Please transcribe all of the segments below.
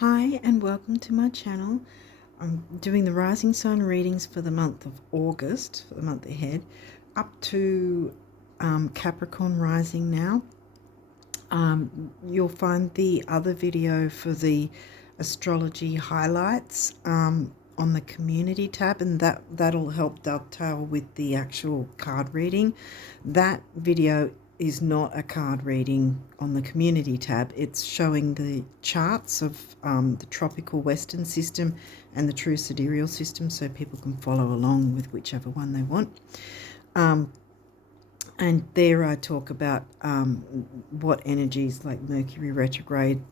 Hi and welcome to my channel. I'm doing the rising sign readings for the month of August, for the month ahead, up to Capricorn rising now. You'll find the other video for the astrology highlights on the community tab, and that'll help dovetail with the actual card reading. That video is not a card reading on the community tab. It's showing the charts of the tropical western system and the true sidereal system, so people can follow along with whichever one they want. And there I talk about what energies like Mercury retrograde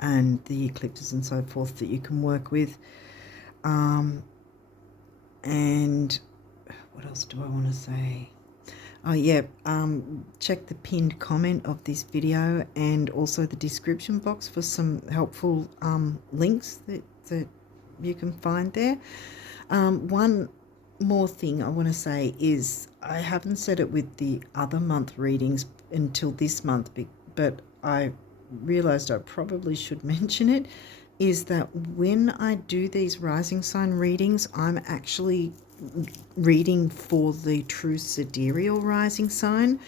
and the eclipses and so forth that you can work with. And what else do I want to say? Oh yeah, check the pinned comment of this video and also the description box for some helpful links that you can find there. One more thing I want to say is I haven't said it with the other month readings until this month, but I realized I probably should mention it, is that when I do these rising sign readings, I'm actually reading for the true sidereal rising sign.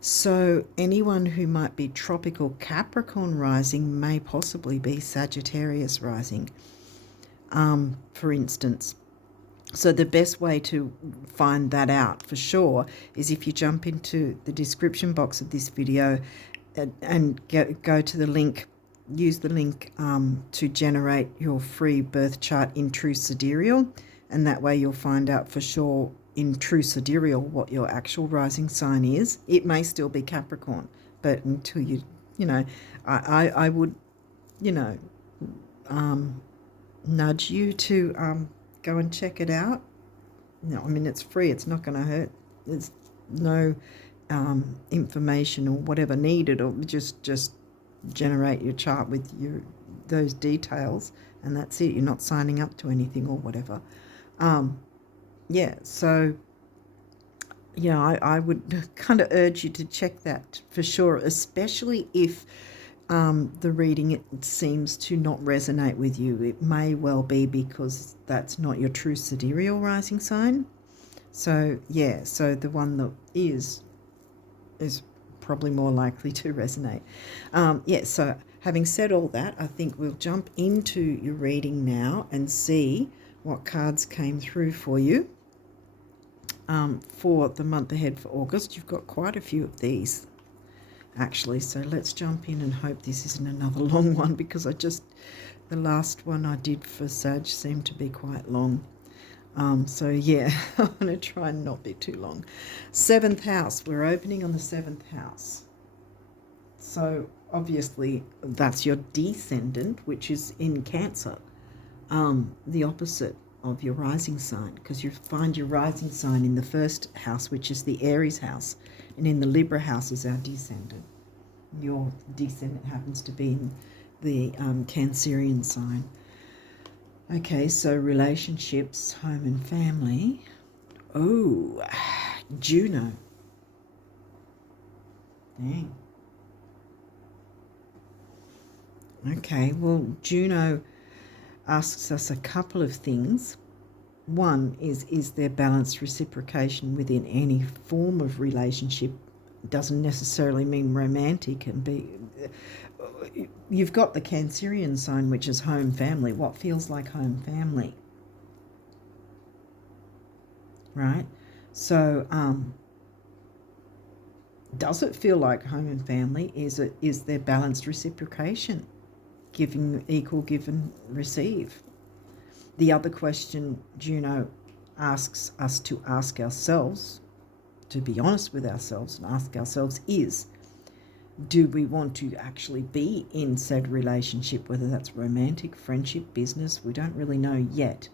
So anyone who might be tropical Capricorn rising may possibly be Sagittarius rising, for instance. So the best way to find that out for sure is if you jump into the description box of this video and go to the link, use the link to generate your free birth chart in true sidereal, and that way you'll find out for sure in true sidereal what your actual rising sign is. It may still be Capricorn, but until I would, nudge you to go and check it out. No, I mean, it's free. It's not going to hurt. There's no information or whatever needed, or just generate your chart with those details, and that's it. You're not signing up to anything or whatever. So I would kind of urge you to check that for sure, especially if the reading it seems to not resonate with you. It may well be because that's not your true sidereal rising sign. So the one that is probably more likely to resonate. So having said all that, I think we'll jump into your reading now and see what cards came through for you for the month ahead for August. You've got quite a few of these actually, so let's jump in and hope this isn't another long one, because the last one I did for Sag seemed to be quite long. I'm going to try and not be too long. 7th house, we're opening on the 7th house. So obviously that's your descendant, which is in Cancer, the opposite of your rising sign, because you find your rising sign in the 1st house, which is the Aries house, and in the Libra house is our descendant. Your descendant happens to be in the Cancerian sign. Okay, so relationships, home and family. Oh, Juno. Dang. Okay, well, Juno asks us a couple of things. One is there balanced reciprocation within any form of relationship? Doesn't necessarily mean romantic, and you've got the Cancerian sign, which is home family. What feels like home family, right? So does it feel like home and family? Is there balanced reciprocation, giving equal, give and receive? The other question Juno asks us to ask ourselves, to be honest with ourselves and ask ourselves, is do we want to actually be in said relationship, whether that's romantic, friendship, business? We don't really know yet.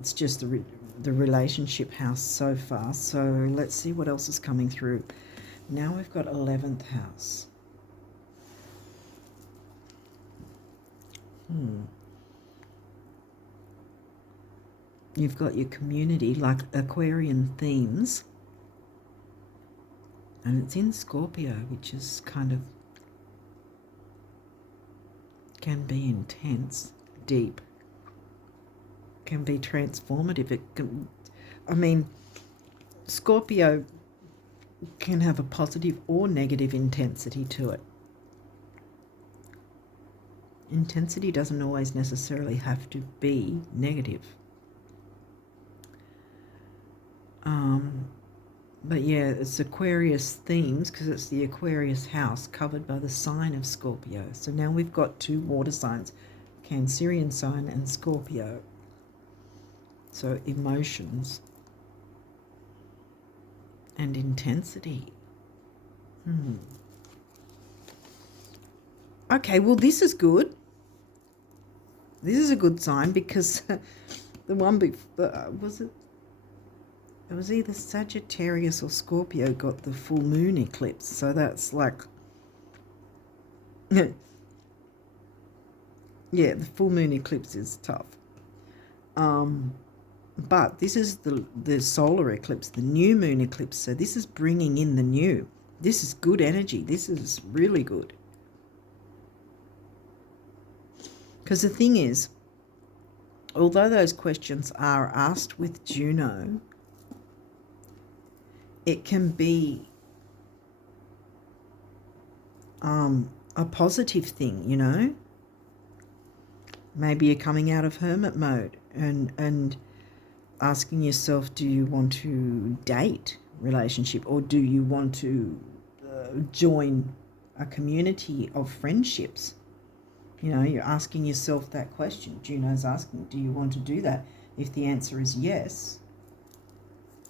It's just the relationship house so far. So let's see what else is coming through. Now we've got 11th house. You've got your community, like Aquarian themes. And it's in Scorpio, which is kind of can be intense, deep, can be transformative. It can, I mean, Scorpio can have a positive or negative intensity to it. Intensity doesn't always necessarily have to be negative. But yeah, it's Aquarius themes because it's the Aquarius house covered by the sign of Scorpio. So now we've got two water signs, Cancerian sign and Scorpio. So emotions and intensity. Okay, well, this is good. This is a good sign because the one before, it was either Sagittarius or Scorpio got the full moon eclipse. So that's like, yeah, the full moon eclipse is tough. But this is the solar eclipse, the new moon eclipse. So this is bringing in the new. This is good energy. This is really good. Because the thing is, although those questions are asked with Juno, it can be a positive thing, you know. Maybe you're coming out of hermit mode and asking yourself, do you want to date relationship, or do you want to join a community of friendships? You know, you're asking yourself that question. Juno's asking, do you want to do that? If the answer is yes,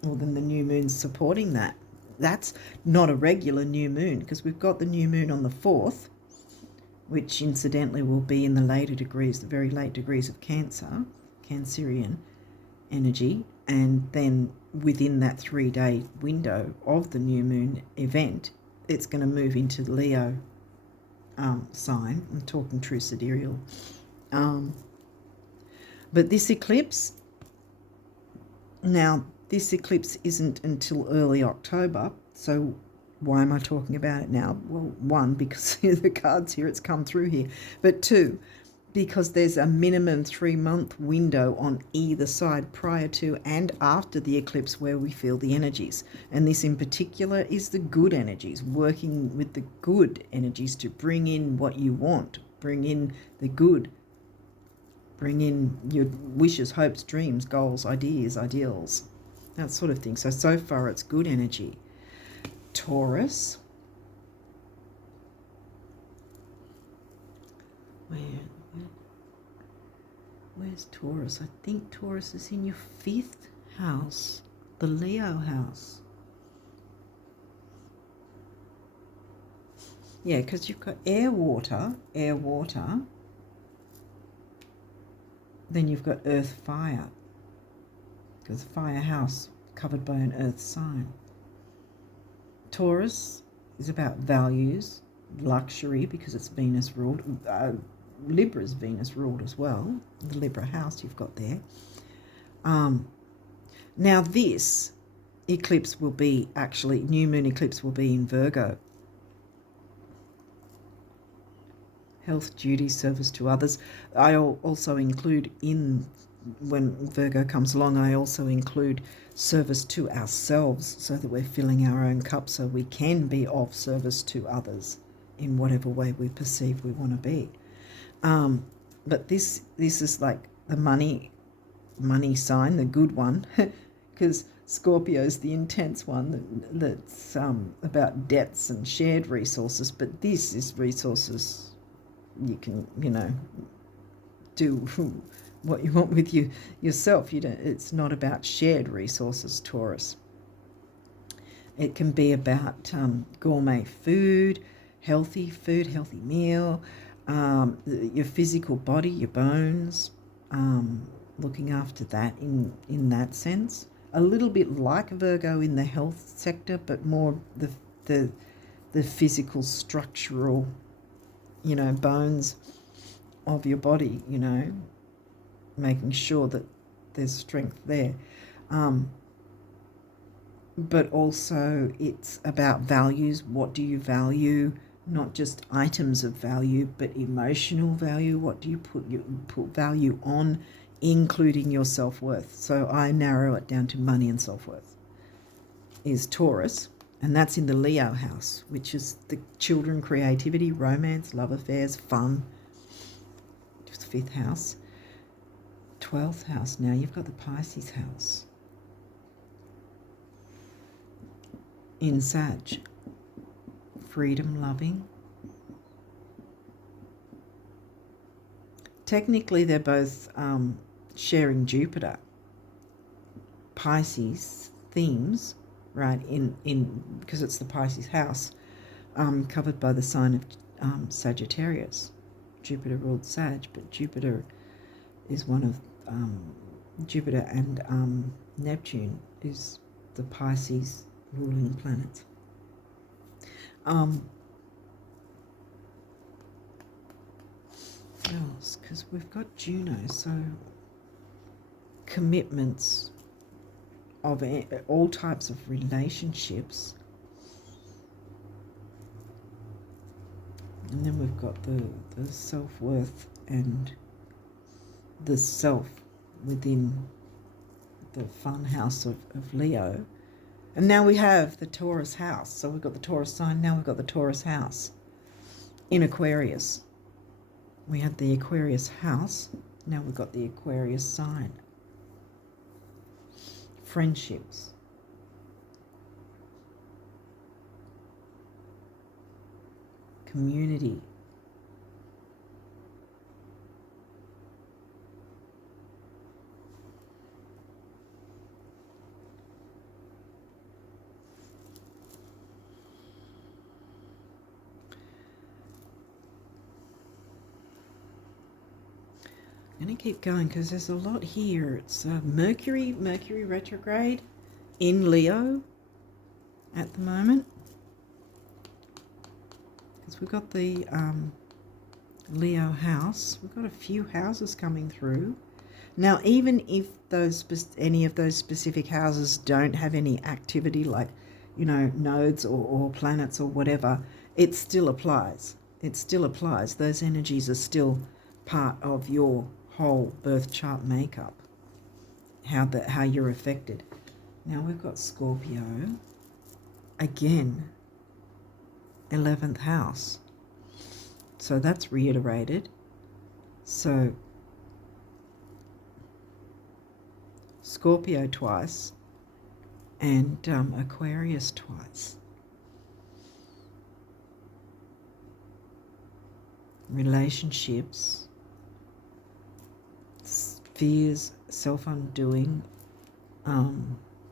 well, then the new moon's supporting that. That's not a regular new moon because we've got the new moon on the 4th, which incidentally will be in the later degrees, the very late degrees of Cancer, Cancerian energy, and then within that 3-day window of the new moon event, it's going to move into Leo sign. I'm talking true sidereal. But this eclipse, now this eclipse isn't until early October, so why am I talking about it now? Well, one, because the cards here, it's come through here, but two, because there's a minimum 3-month window on either side prior to and after the eclipse where we feel the energies. And this in particular is the good energies, working with the good energies to bring in what you want, bring in the good, bring in your wishes, hopes, dreams, goals, ideas, ideals, that sort of thing. So far it's good energy. Taurus. Where's Taurus? I think Taurus is in your 5th house, the Leo house. Yeah, because you've got air, water, then you've got earth, fire, because fire house covered by an earth sign. Taurus is about values, luxury, because it's Venus ruled. Libra's Venus ruled as well, the Libra house you've got there. Now this eclipse will be, actually, new moon eclipse will be in Virgo. Health, duty, service to others. I also include in, when Virgo comes along, I also include service to ourselves so that we're filling our own cup so we can be of service to others in whatever way we perceive we want to be. But this is like the money sign, the good one, because Scorpio's the intense one that's about debts and shared resources, but this is resources you can, you know, do what you want with yourself. It's not about shared resources, Taurus. It can be about gourmet food, healthy meal, your physical body, your bones, looking after that in that sense. A little bit like Virgo in the health sector, but more the physical, structural, you know, bones of your body, you know, making sure that there's strength there. But also it's about values. What do you value? not just items of value, but emotional value. What do you put value on, including your self-worth? So I narrow it down to money and self-worth. Is Taurus, and that's in the Leo house, which is the children, creativity, romance, love affairs, fun. It's the 5th house. 12th house. Now you've got the Pisces house in Sag. Freedom loving. Technically, they're both sharing Jupiter. Pisces themes, right? In because it's the Pisces house, covered by the sign of Sagittarius. Jupiter ruled Sag, but Jupiter is one of Jupiter and Neptune is the Pisces ruling planets. Else, because we've got Juno, so commitments of all types of relationships, and then we've got the self-worth and the self within the fun house of Leo. And now we have the Taurus house. So we've got the Taurus sign, now we've got the Taurus house in Aquarius. We had the Aquarius house, now we've got the Aquarius sign. Friendships. Community. I'm going to keep going because there's a lot here. It's Mercury retrograde in Leo at the moment. Because we've got the Leo house. We've got a few houses coming through. Now, even if any of those specific houses don't have any activity, like, you know, nodes or planets or whatever, it still applies. It still applies. Those energies are still part of your whole birth chart makeup, how you're affected. Now we've got Scorpio again, 11th house, so that's reiterated. So Scorpio twice and Aquarius twice. Relationships, fears, self-undoing,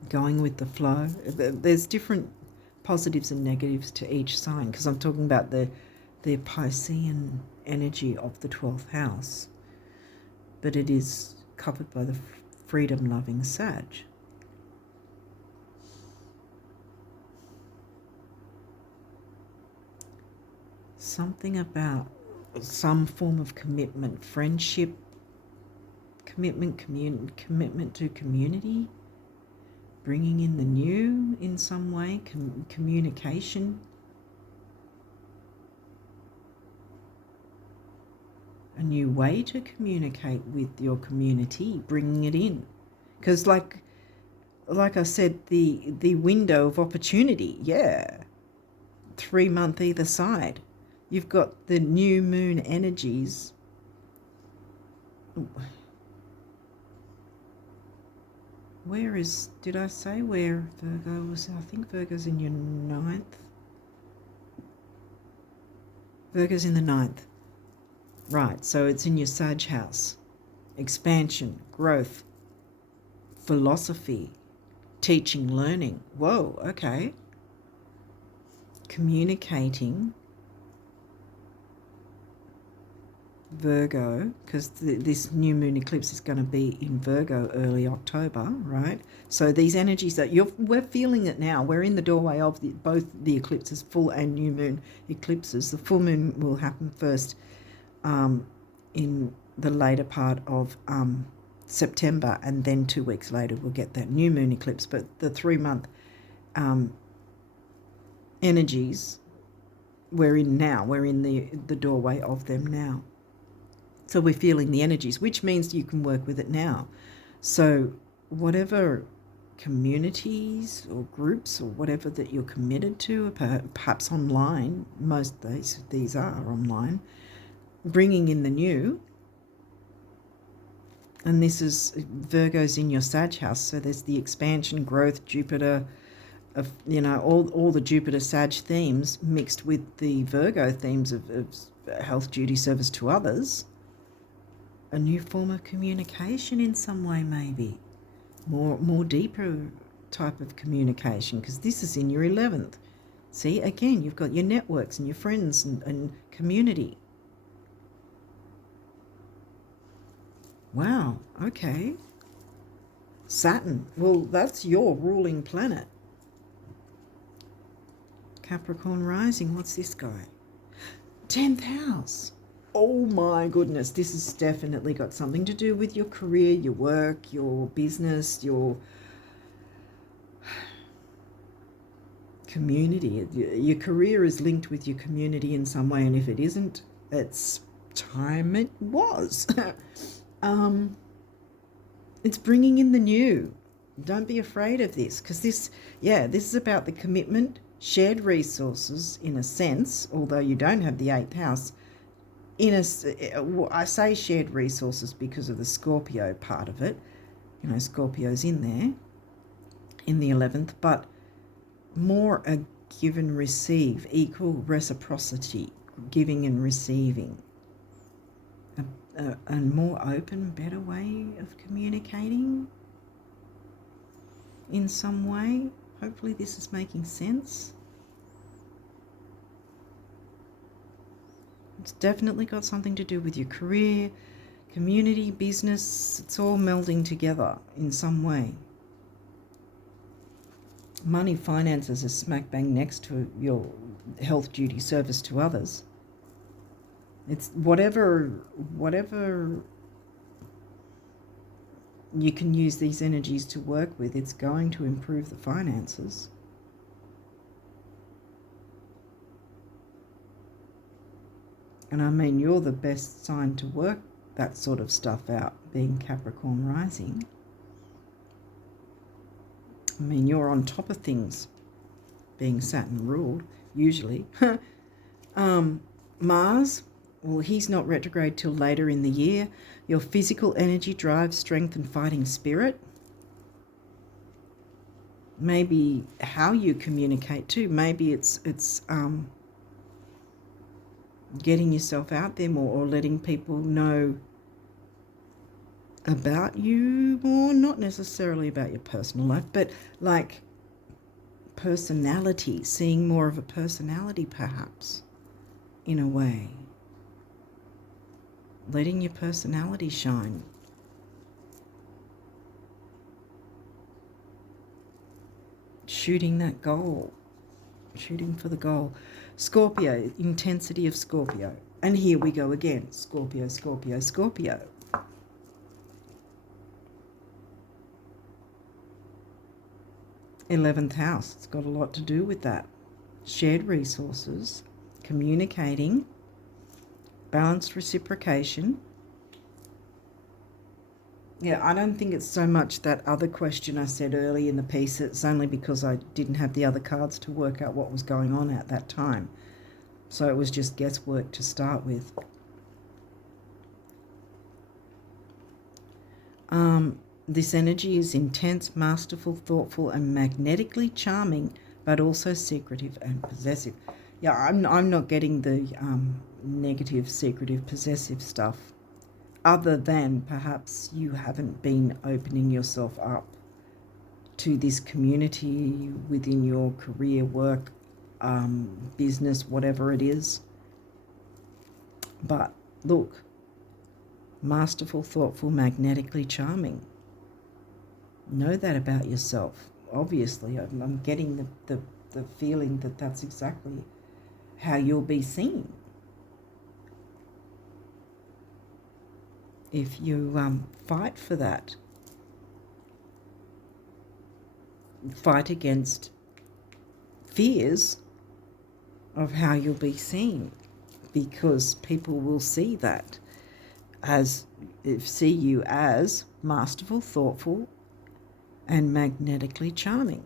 going with the flow. There's different positives and negatives to each sign, because I'm talking about the Piscean energy of the 12th house, but it is covered by the freedom-loving Sag. Something about some form of commitment, friendship, commitment to community, bringing in the new in some way, communication, a new way to communicate with your community, bringing it in. Because like I said, the window of opportunity, 3 month either side. You've got the new moon energies. Did I say where Virgo was? I think Virgo's in your 9th. Virgo's in the 9th. Right, so it's in your Sag house. Expansion, growth, philosophy, teaching, learning. Whoa, okay. Communicating. Virgo, because this new moon eclipse is going to be in Virgo early October, right? So these energies that we're feeling it now. We're in the doorway of both the eclipses, full and new moon eclipses. The full moon will happen first in the later part of September, and then 2 weeks later we'll get that new moon eclipse. But the 3 month energies we're in now. We're in the doorway of them now. So we're feeling the energies, which means you can work with it now. So whatever communities or groups or whatever that you're committed to, perhaps online, most of these are online, bringing in the new. And this is Virgo's in your Sag house, so there's the expansion, growth, Jupiter, of all the Jupiter Sag themes mixed with the Virgo themes of health, duty, service to others. A new form of communication in some way, maybe more deeper type of communication, because this is in your 11th. See, again, you've got your networks and your friends and community. Wow, okay. Saturn, well, that's your ruling planet. Capricorn rising, what's this guy? 10th house. Oh my goodness, this has definitely got something to do with your career, your work, your business, your community. Your career is linked with your community in some way, and if it isn't, it's time it was. It's bringing in the new. Don't be afraid of this, because this is about the commitment, shared resources in a sense, although you don't have the 8th house. I say shared resources because of the Scorpio part of it. Scorpio's in there in the 11th, but more a give and receive, equal reciprocity, giving and receiving. A more open, better way of communicating in some way. Hopefully this is making sense. It's definitely got something to do with your career, community, business. It's all melding together in some way. Money, finances is smack bang next to your health, duty, service to others. It's whatever you can use these energies to work with, it's going to improve the finances. And I mean, you're the best sign to work that sort of stuff out, being Capricorn rising. I mean, you're on top of things, being Saturn ruled, usually. Mars, well, he's not retrograde till later in the year. Your physical energy, drive, strength, and fighting spirit. Maybe how you communicate too. Maybe it's getting yourself out there more, or letting people know about you more, not necessarily about your personal life, but like personality, seeing more of a personality perhaps, in a way. Letting your personality shine. Shooting that goal. Shooting for the goal. Scorpio, intensity of Scorpio. And here we go again. Scorpio, Scorpio, Scorpio. th house. It's got a lot to do with that. Shared resources, communicating, balanced reciprocation. Yeah, I don't think it's so much that other question I said early in the piece. It's only because I didn't have the other cards to work out what was going on at that time. So it was just guesswork to start with. This energy is intense, masterful, thoughtful, and magnetically charming, but also secretive and possessive. Yeah, I'm not getting the negative, secretive, possessive stuff, other than perhaps you haven't been opening yourself up to this community within your career, work, business, whatever it is. But look, masterful, thoughtful, magnetically charming. Know that about yourself. Obviously, I'm getting the feeling that that's exactly how you'll be seen. If you fight for that, fight against fears of how you'll be seen, because people will see that see you as masterful, thoughtful, and magnetically charming.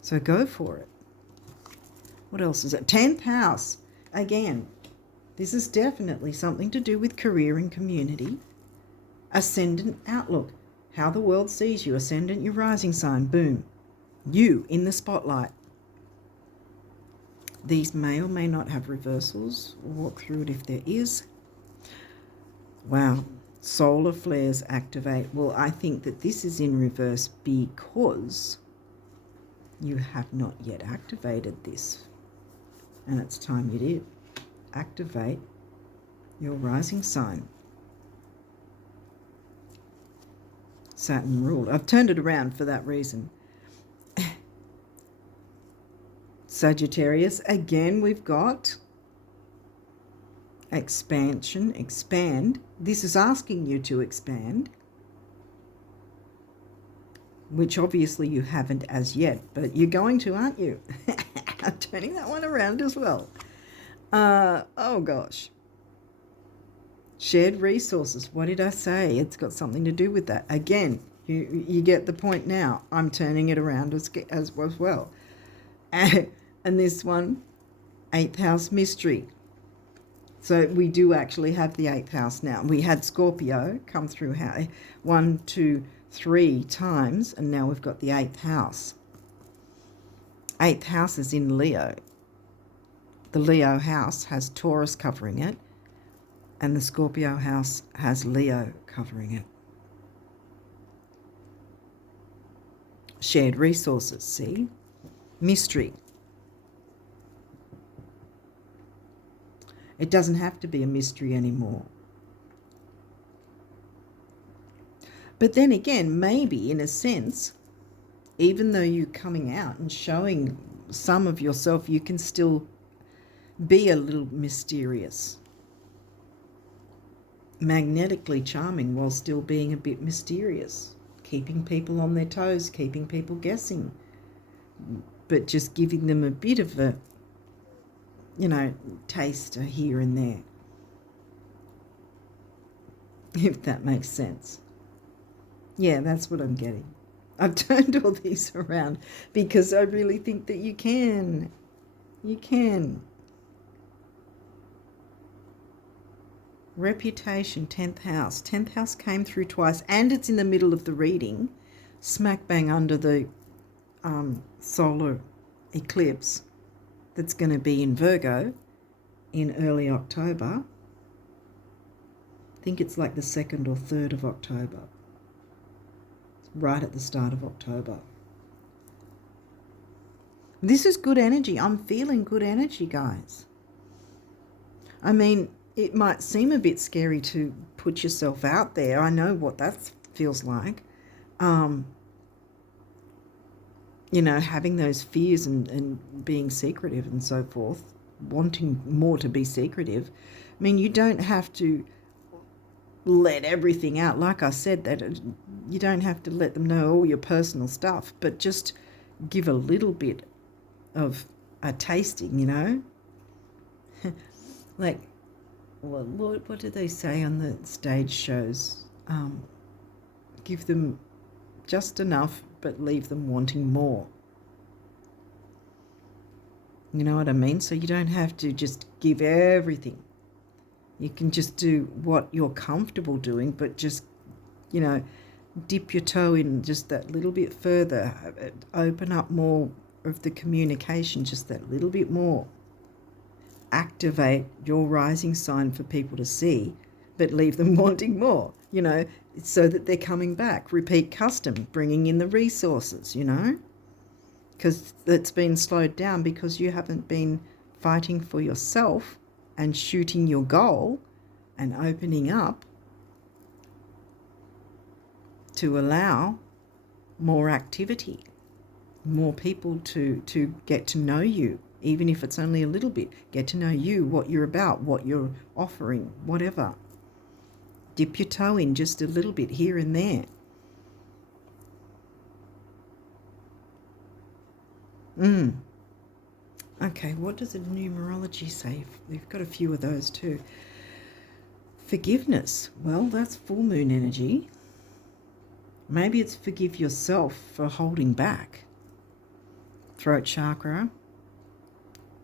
So go for it. What else is it? 10th house. Again, this is definitely something to do with career and community. Ascendant outlook. How the world sees you. Ascendant, your rising sign. Boom. You in the spotlight. These may or may not have reversals. We'll walk through it if there is. Wow. Solar flares activate. Well, I think that this is in reverse because you have not yet activated this. And it's time you did. Activate your rising sign. Saturn ruled. I've turned it around for that reason. Sagittarius, again we've got expansion, expand. This is asking you to expand, which obviously you haven't as yet, but you're going to, aren't you? I'm turning that one around as well. Oh gosh. Shared resources. What did I say? It's got something to do with that. Again, you get the point now. I'm turning it around as well. And this one, 8th house mystery. So we do actually have the 8th house now. We had Scorpio come through 1, 2, 3 times, and now we've got the 8th house. 8th house is in Leo. The Leo house has Taurus covering it, and the Scorpio house has Leo covering it. Shared resources, see? Mystery. It doesn't have to be a mystery anymore. But then again, maybe in a sense, even though you're coming out and showing some of yourself, you can still be a little mysterious. Magnetically charming while still being a bit mysterious. Keeping people on their toes, keeping people guessing. But just giving them a bit of a, taster here and there. If that makes sense. Yeah, that's what I'm getting. I've turned all these around because I really think that you can. You can. Reputation, 10th house. 10th house came through twice, and it's in the middle of the reading, smack bang under the solar eclipse that's going to be in Virgo in early October. I think it's like the 2nd or 3rd of October. It's right at the start of October. This is good energy. I'm feeling good energy, guys. I mean, it might seem a bit scary to put yourself out there. I know what that feels like. Having those fears and being secretive and so forth, wanting more to be secretive. I mean, you don't have to let everything out. Like I said, that you don't have to let them know all your personal stuff, but just give a little bit of a tasting, like, what do they say on the stage shows? Give them just enough, but leave them wanting more. You know what I mean? So you don't have to just give everything. You can just do what you're comfortable doing, but just, dip your toe in just that little bit further. Open up more of the communication, just that little bit more. Activate your rising sign for people to see, but leave them wanting more, so that they're coming back. Repeat custom, bringing in the resources, because it's been slowed down because you haven't been fighting for yourself and shooting your goal and opening up to allow more activity, more people to get to know you, even if it's only a little bit. Get to know you, what you're about, what you're offering, whatever. Dip your toe in just a little bit here and there. Okay, what does the numerology say? We've got a few of those too. Forgiveness. Well, that's full moon energy. Maybe it's forgive yourself for holding back. Throat chakra.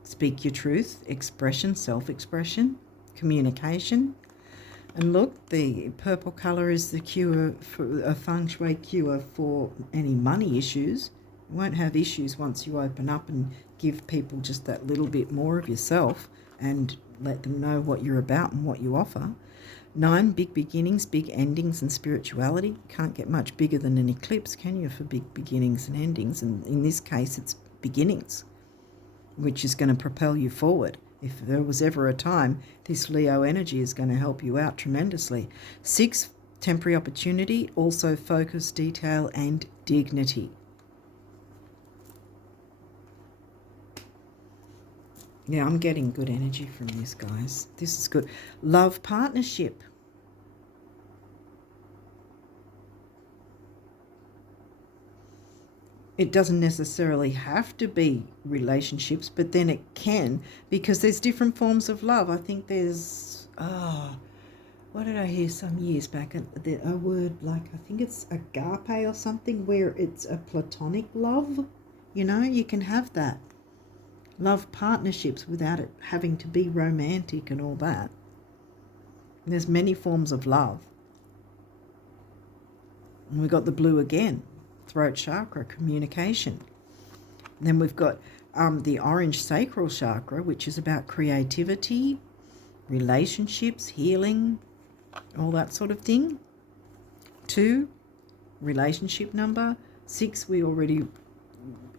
Speak your truth. Expression, self-expression, communication. And look, the purple colour is the cure, for a feng shui cure for any money issues. You won't have issues once you open up and give people just that little bit more of yourself and let them know what you're about and what you offer. 9, big beginnings, big endings and spirituality. Can't get much bigger than an eclipse, can you, for big beginnings and endings? And in this case, it's beginnings, which is going to propel you forward. If there was ever a time, this Leo energy is going to help you out tremendously. 6, temporary opportunity, also focus, detail and dignity. Yeah, I'm getting good energy from this, guys. This is good. Love partnership. It doesn't necessarily have to be relationships, but then it can, because there's different forms of love. I think there's, what did I hear some years back? A word like, I think it's agape or something, where it's a platonic love. You know, you can have that. Love partnerships without it having to be romantic and all that. There's many forms of love. And we've got the blue again, throat chakra, communication. And then we've got the orange sacral chakra, which is about creativity, relationships, healing, all that sort of thing. 2, relationship number. 6, we already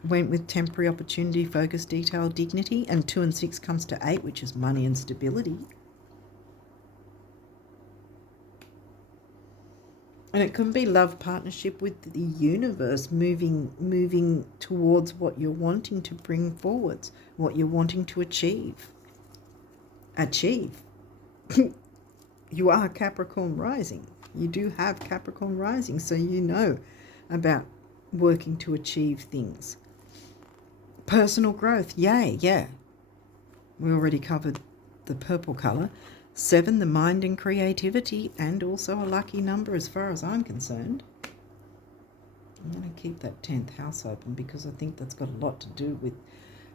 went with temporary opportunity, focus, detail, dignity. And 2 and 6 comes to 8, which is money and stability. And it can be love partnership with the universe, moving towards what you're wanting to bring forwards, what you're wanting to achieve. You are Capricorn rising. You do have Capricorn rising, so you know about working to achieve things. Personal growth, yay, yeah. We already covered the purple colour. 7, the mind and creativity, and also a lucky number as far as I'm concerned. I'm going to keep that 10th house open because I think that's got a lot to do with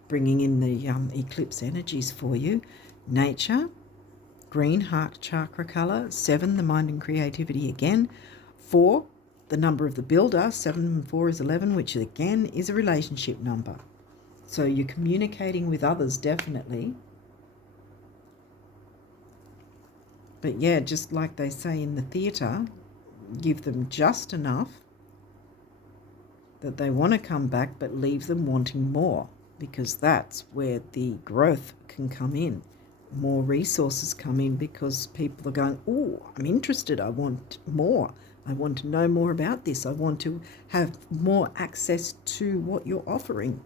bringing in the eclipse energies for you. Nature, green heart chakra colour. 7, the mind and creativity again. 4, the number of the builder. 7 and 4 is 11, which again is a relationship number. So you're communicating with others, definitely. But yeah, just like they say in the theatre, give them just enough that they want to come back, but leave them wanting more, because that's where the growth can come in. More resources come in because people are going, oh, I'm interested, I want more. I want to know more about this. I want to have more access to what you're offering.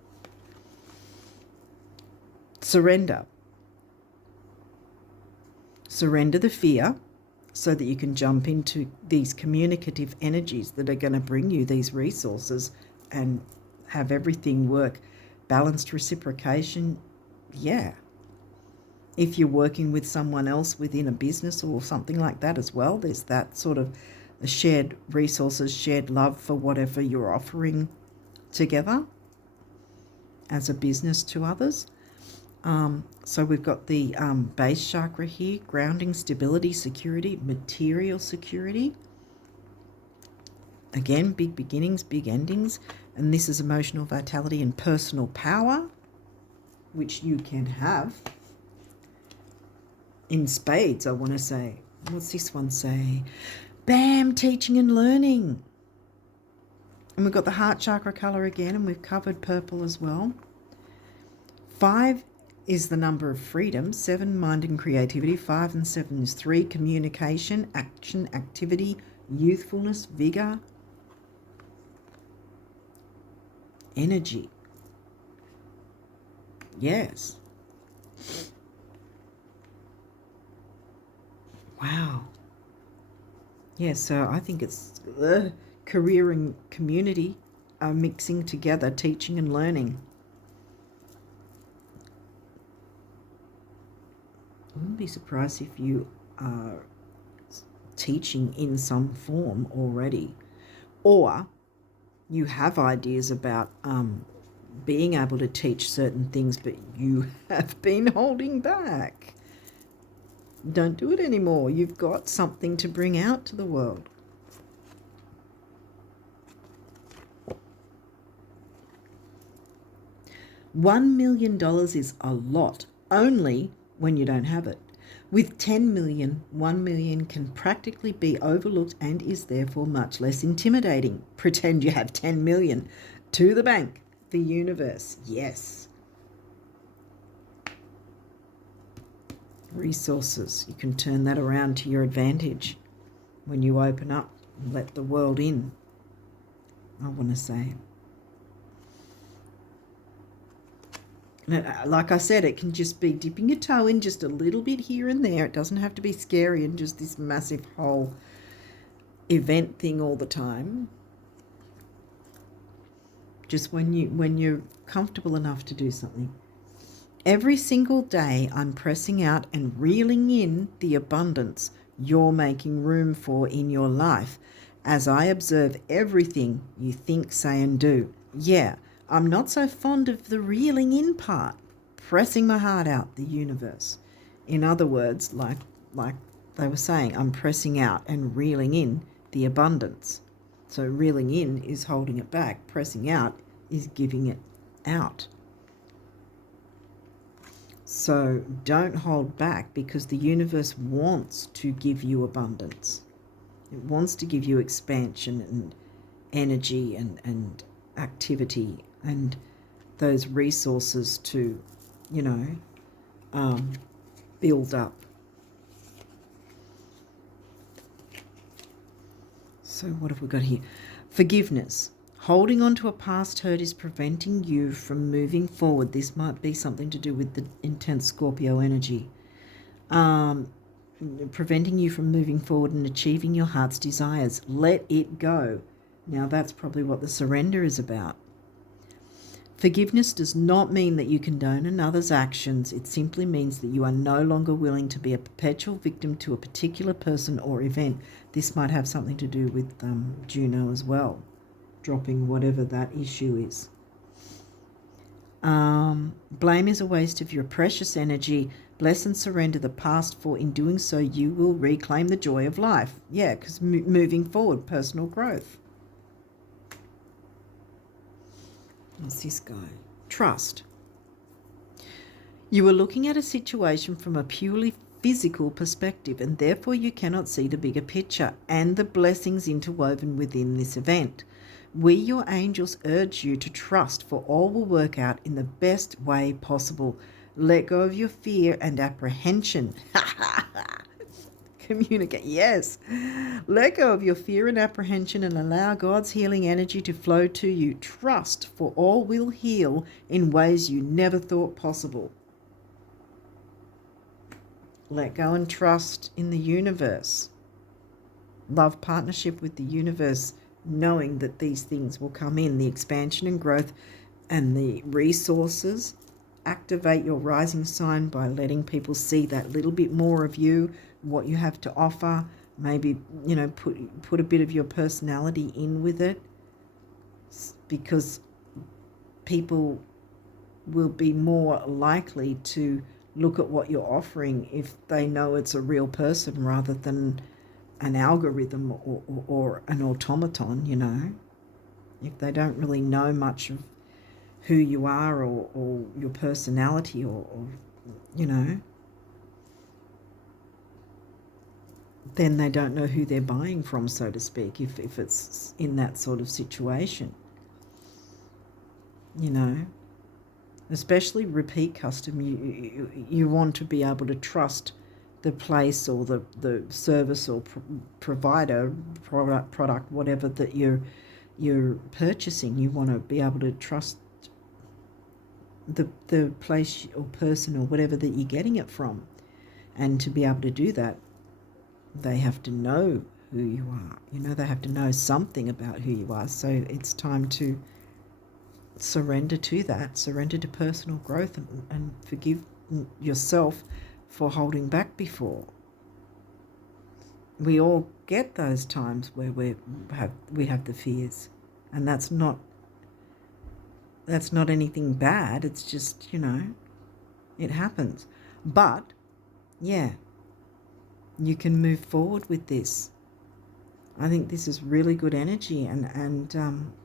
Surrender. Surrender the fear so that you can jump into these communicative energies that are going to bring you these resources and have everything work. Balanced reciprocation, yeah. If you're working with someone else within a business or something like that as well, there's that sort of shared resources, shared love for whatever you're offering together as a business to others. So we've got the base chakra here, grounding, stability, security, material security. Again, big beginnings, big endings. And this is emotional vitality and personal power, which you can have in spades, I want to say. What's this one say? Bam, teaching and learning. And we've got the heart chakra colour again, and we've covered purple as well. 5 is the number of freedom. 7, mind and creativity. 5 and 7 is 3, communication, action, activity, youthfulness, vigour, energy. Yes. Wow. Yeah, so I think it's career and community are mixing together, teaching and learning. wouldn't be surprised if you are teaching in some form already, or you have ideas about being able to teach certain things, but you have been holding back. Don't do it anymore. You've got something to bring out to the world. $1 million is a lot, only when you don't have it. With 10 million, 1 million can practically be overlooked and is therefore much less intimidating. Pretend you have 10 million. To the bank, the universe, yes. Resources, you can turn that around to your advantage when you open up and let the world in, I want to say. Like I said, it can just be dipping your toe in just a little bit here and there. It doesn't have to be scary and just this massive whole event thing all the time. Just when you're comfortable enough to do something. Every single day I'm pressing out and reeling in the abundance you're making room for in your life as I observe everything you think, say and do. Yeah, I'm not so fond of the reeling in part, pressing my heart out, the universe. In other words, like they were saying, I'm pressing out and reeling in the abundance. So reeling in is holding it back. Pressing out is giving it out. So don't hold back, because the universe wants to give you abundance. It wants to give you expansion and energy and activity and those resources to, build up. So what have we got here? Forgiveness. Holding on to a past hurt is preventing you from moving forward. This might be something to do with the intense Scorpio energy. Preventing you from moving forward and achieving your heart's desires. Let it go. Now that's probably what the surrender is about. Forgiveness does not mean that you condone another's actions. It simply means that you are no longer willing to be a perpetual victim to a particular person or event. This might have something to do with Juno as well, dropping whatever that issue is. Blame is a waste of your precious energy. Bless and surrender the past, for in doing so you will reclaim the joy of life. Yeah, because moving forward, personal growth. What's this guy? Trust. You are looking at a situation from a purely physical perspective, and therefore you cannot see the bigger picture and the blessings interwoven within this event. We, your angels, urge you to trust, for all will work out in the best way possible. Let go of your fear and apprehension. Communicate, yes. Let go of your fear and apprehension and allow God's healing energy to flow to you. Trust, for all will heal in ways you never thought possible. Let go and trust in the universe. Love partnership with the universe, knowing that these things will come in, the expansion and growth and the resources. Activate your rising sign by letting people see that little bit more of you, what you have to offer. Maybe, put a bit of your personality in with it, because people will be more likely to look at what you're offering if they know it's a real person rather than an algorithm or an automaton, If they don't really know much of who you are or your personality or then they don't know who they're buying from, so to speak, if it's in that sort of situation. Especially repeat custom, you want to be able to trust the place or the service or provider, product, whatever that you're purchasing. You want to be able to trust the place or person or whatever that you're getting it from. And to be able to do that, they have to know who you are. They have to know something about who you are. So it's time to surrender to that, surrender to personal growth and forgive yourself for holding back before. We all get those times where we have the fears, and that's not anything bad. It's just, it happens. But yeah, you can move forward with this. I think this is really good energy, and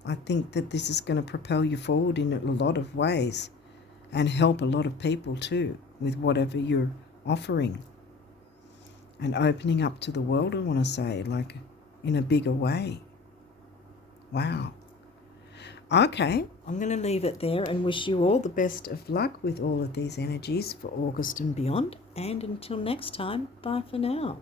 I think that this is going to propel you forward in a lot of ways and help a lot of people too with whatever you're offering and opening up to the world, I want to say, like in a bigger way. Wow. Okay, I'm going to leave it there and wish you all the best of luck with all of these energies for August and beyond. And until next time, bye for now.